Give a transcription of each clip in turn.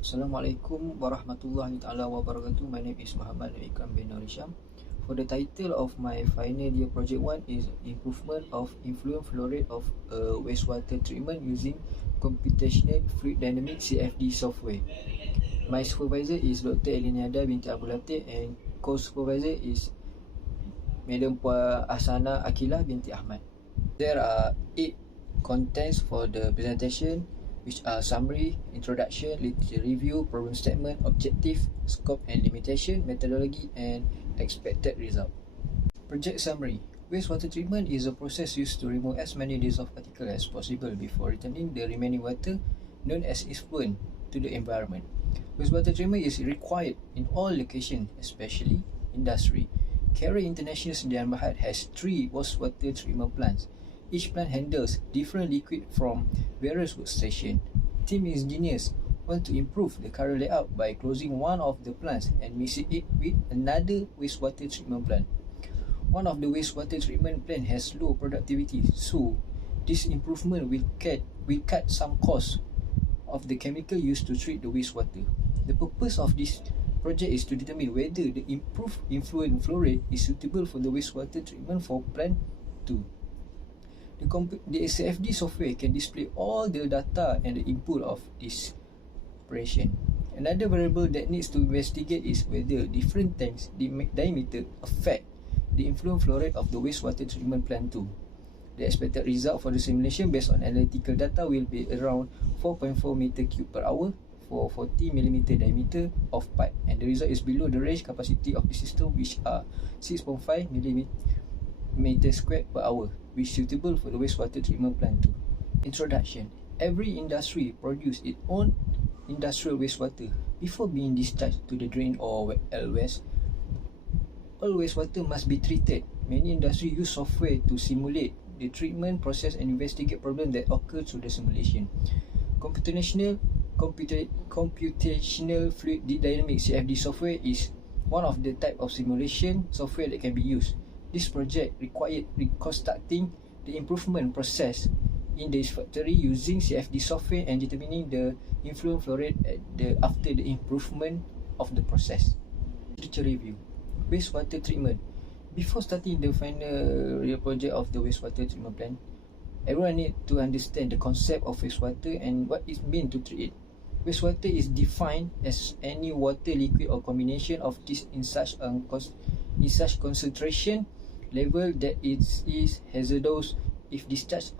Assalamualaikum warahmatullahi taala wabarakatuh. My name is Muhammad Nuriqram bin NORISHAM. For the title of my final year project 1 is improvement of influent flow rate of wastewater treatment using computational fluid dynamics CFD software. My supervisor is Dr. Nadiya Binti ABDUL and co-supervisor is Madam Puan AHSANA AQILAH Binti AHMAD. There are 8 contents for the presentation, which are summary, introduction, literature review, problem statement, objective, scope and limitation, methodology and expected result. Project summary. Wastewater treatment is a process used to remove as many dissolved particles as possible before returning the remaining water, known as effluent, to the environment. Wastewater treatment is required in all locations, especially industry. KARE International Sdn Bhd has 3 wastewater treatment plants. Each plant handles different liquid from various workstations. Team engineers want to improve the current layout by closing one of the plants and mixing it with another wastewater treatment plant. One of the wastewater treatment plant has low productivity, so this improvement will cut some cost of the chemical used to treat the wastewater. The purpose of this project is to determine whether the improved influent flow rate is suitable for the wastewater treatment for plant 2. The CFD software can display all the data and the input of this operation. Another variable that needs to investigate is whether different tanks diameter affect the influent flow rate of the wastewater treatment plant 2. The expected result for the simulation based on analytical data will be around 4.4 meter cube per hour for 40 mm diameter of pipe, and the result is below the range capacity of the system, which are 6.5 meter squared per hour, which is suitable for the wastewater treatment plant 2. Introduction. Every industry produces its own industrial wastewater before being discharged to the drain or waste. All wastewater must be treated. Many industries use software to simulate the treatment process and investigate problems that occur through the simulation. Computational fluid dynamics CFD software is one of the type of simulation software that can be used. This project required reconstructing the improvement process in this factory using CFD software and determining the influent flow rate after the improvement of the process. Literature review. Wastewater treatment. Before starting the final real project of the wastewater treatment plant, everyone need to understand the concept of wastewater and what it means to treat it. Wastewater is defined as any water, liquid or combination of this in such concentration level that it is hazardous if discharged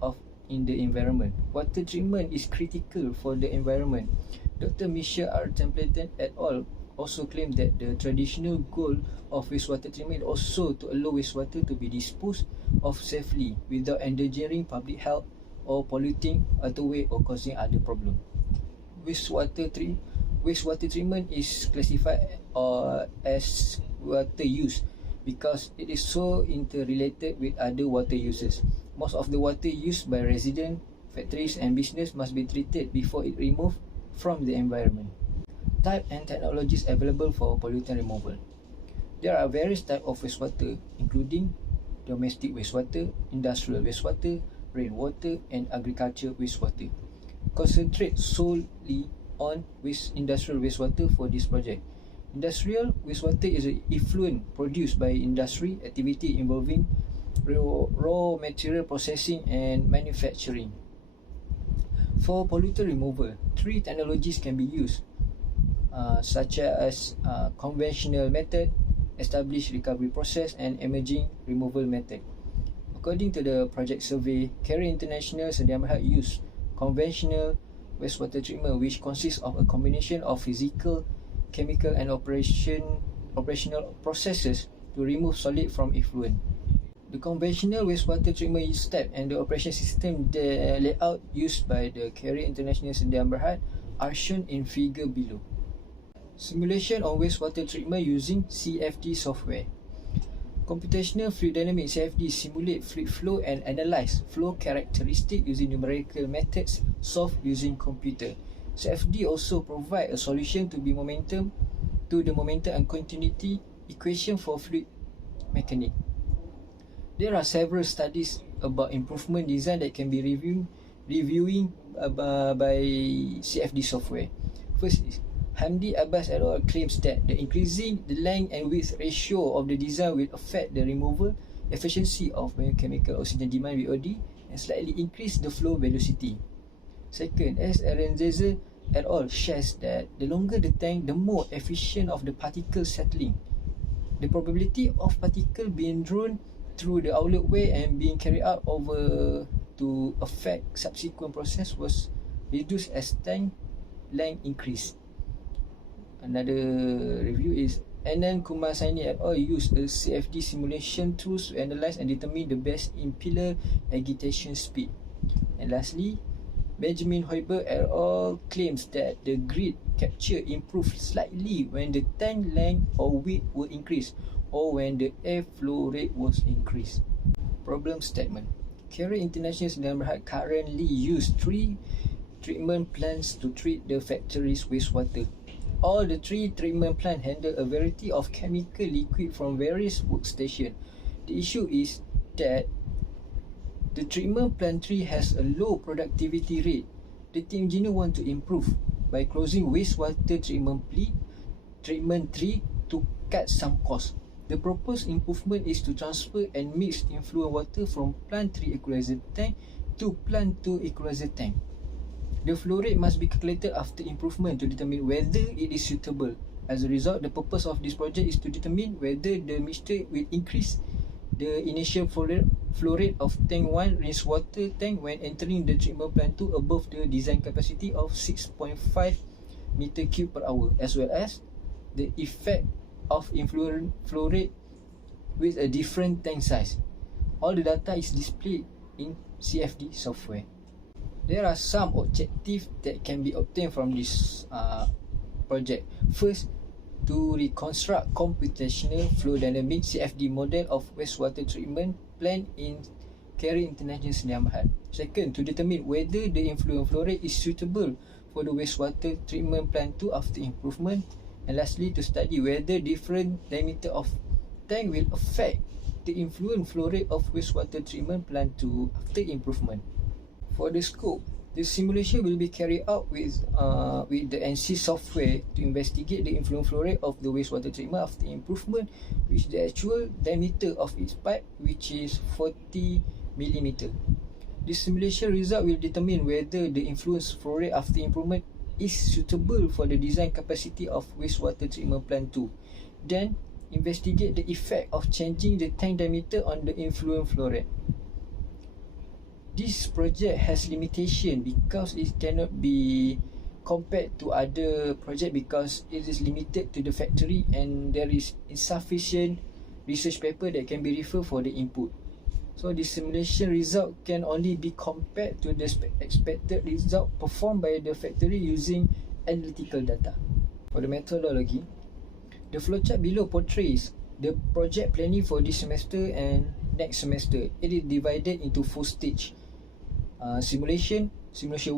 in the environment. Water treatment is critical for the environment. Dr. Michelle R. Templeton et al. Also claimed that the traditional goal of wastewater treatment is also to allow wastewater to be disposed of safely without endangering public health or polluting waterway or causing other problems. Wastewater treatment is classified as water use because it is so interrelated with other water uses. Most of the water used by residents, factories and business must be treated before it removed from the environment. Type and technologies available for pollutant removal. There are various types of wastewater, including domestic wastewater, industrial wastewater, rainwater and agriculture wastewater. Concentrate solely on industrial wastewater for this project. Industrial wastewater is an effluent produced by industry activity involving raw material processing and manufacturing. For pollutant removal, 3 technologies can be used, such as conventional method, established recovery process and emerging removal method. According to the project survey, KARE International Sdn Bhd used conventional wastewater treatment, which consists of a combination of physical, chemical and operational processes to remove solid from effluent. The conventional wastewater treatment step and the operation system layout used by the KARE International Sdn Bhd are shown in figure below. Simulation on wastewater treatment using CFD software. Computational fluid dynamics CFD simulate fluid flow and analyze flow characteristics using numerical methods solved using computer. CFD also provide a solution to the momentum and continuity equation for fluid mechanics. There are several studies about improvement design that can be reviewing by CFD software. First is Hamdi Abbas et al. Claims that the increasing the length and width ratio of the design will affect the removal efficiency of biochemical oxygen demand BOD and slightly increase the flow velocity. Second, as Arenzezer et al. Shares that the longer the tank, the more efficient of the particle settling. The probability of particle being drawn through the outlet way and being carried out over to affect subsequent process was reduced as tank length increased. Another review is Anand Kumar Saini et al. Used a CFD simulation tools to analyze and determine the best impeller agitation speed. And lastly, Benjamin Heuber et al. Claims that the grid capture improved slightly when the tank length or width were increased or when the air flow rate was increased. Problem statement. Carrier International Sdn Bhd currently use 3 treatment plants to treat the factory's wastewater. All the 3 treatment plants handle a variety of chemical liquid from various workstations. The issue is that the treatment plant 3 has a low productivity rate. The team engineer want to improve by closing wastewater treatment 3 to cut some cost. The proposed improvement is to transfer and mix influent water from plant 3 equalizer tank to plant 2 equalizer tank. The flow rate must be calculated after improvement to determine whether it is suitable. As a result, the purpose of this project is to determine whether the mixture will increase the initial flow rate of tank 1 wastewater tank when entering the treatment plant 2 above the design capacity of 6.5 meter cube per hour, as well as the effect of influent flow rate with a different tank size. All the data is displayed in CFD software. There are some objectives that can be obtained from this project. First, to reconstruct computational flow dynamic CFD model of wastewater treatment plant in Carrier International Sdn Bhd. Second, to determine whether the influent flow rate is suitable for the wastewater treatment plant 2 after improvement. And lastly, to study whether different diameter of tank will affect the influent flow rate of wastewater treatment plant 2 after improvement. For the scope, the simulation will be carried out with the NC software to investigate the influent flow rate of the wastewater treatment after improvement, with the actual diameter of its pipe, which is 40 mm. The simulation result will determine whether the influent flow rate after improvement is suitable for the design capacity of wastewater treatment plant 2. Then, investigate the effect of changing the tank diameter on the influent flow rate. This project has limitation because it cannot be compared to other project because it is limited to the factory and there is insufficient research paper that can be referred for the input. So the simulation result can only be compared to the expected result performed by the factory using analytical data. For the methodology, the flowchart below portrays the project planning for this semester and next semester. It is divided into 4 stages. Simulation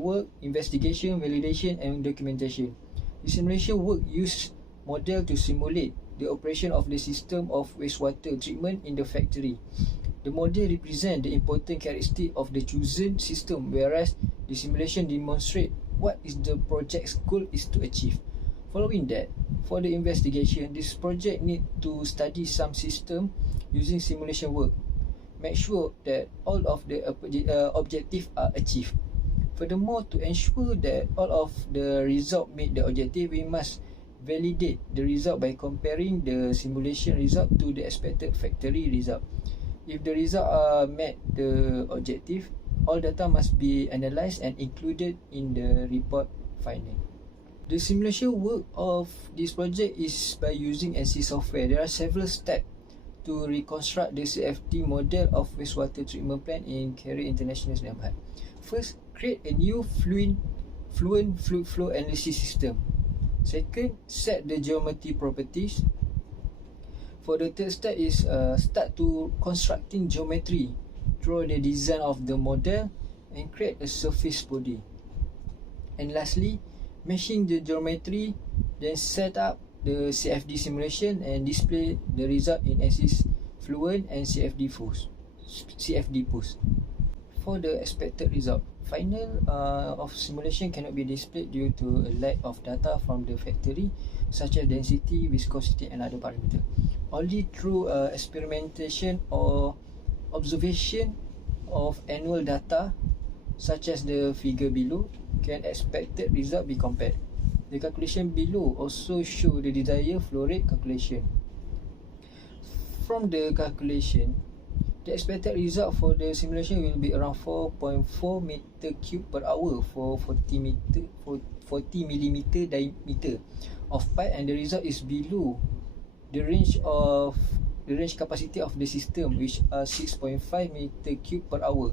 work, investigation, validation and documentation. The simulation work use model to simulate the operation of the system of wastewater treatment in the factory. The model represents the important characteristic of the chosen system, whereas the simulation demonstrates what is the project's goal is to achieve. Following that, for the investigation, this project need to study some system using simulation work. Make sure that all of the objectives are achieved. Furthermore, to ensure that all of the result meet the objective, we must validate the result by comparing the simulation result to the expected factory result. If the result met the objective, all data must be analyzed and included in the report finding. The simulation work of this project is by using NC software. There are several steps to reconstruct the CFD model of wastewater treatment plant in Carrier International Sdn Bhd. First, create a new fluid flow analysis system. Second, set the geometry properties. For the third step is start to constructing geometry, draw the design of the model and create a surface body. And lastly, meshing the geometry, then set up the CFD simulation and display the result in NC Fluent and CFD post. For the expected result, final of simulation cannot be displayed due to a lack of data from the factory, such as density, viscosity, and other parameters. Only through experimentation or observation of annual data, such as the figure below, can expected result be compared. The calculation below also show the desired flow rate calculation. From the calculation, the expected result for the simulation will be around 4.4 meter cube per hour for 40 millimeter diameter of pipe, and the result is below the range capacity of the system, which are 6.5 meter cube per hour,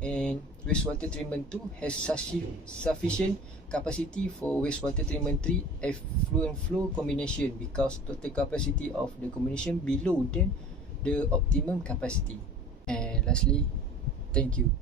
and wastewater treatment 2 has sufficient capacity for wastewater treatment 3 effluent flow combination, because total capacity of the combination below than the optimum capacity. And lastly, thank you.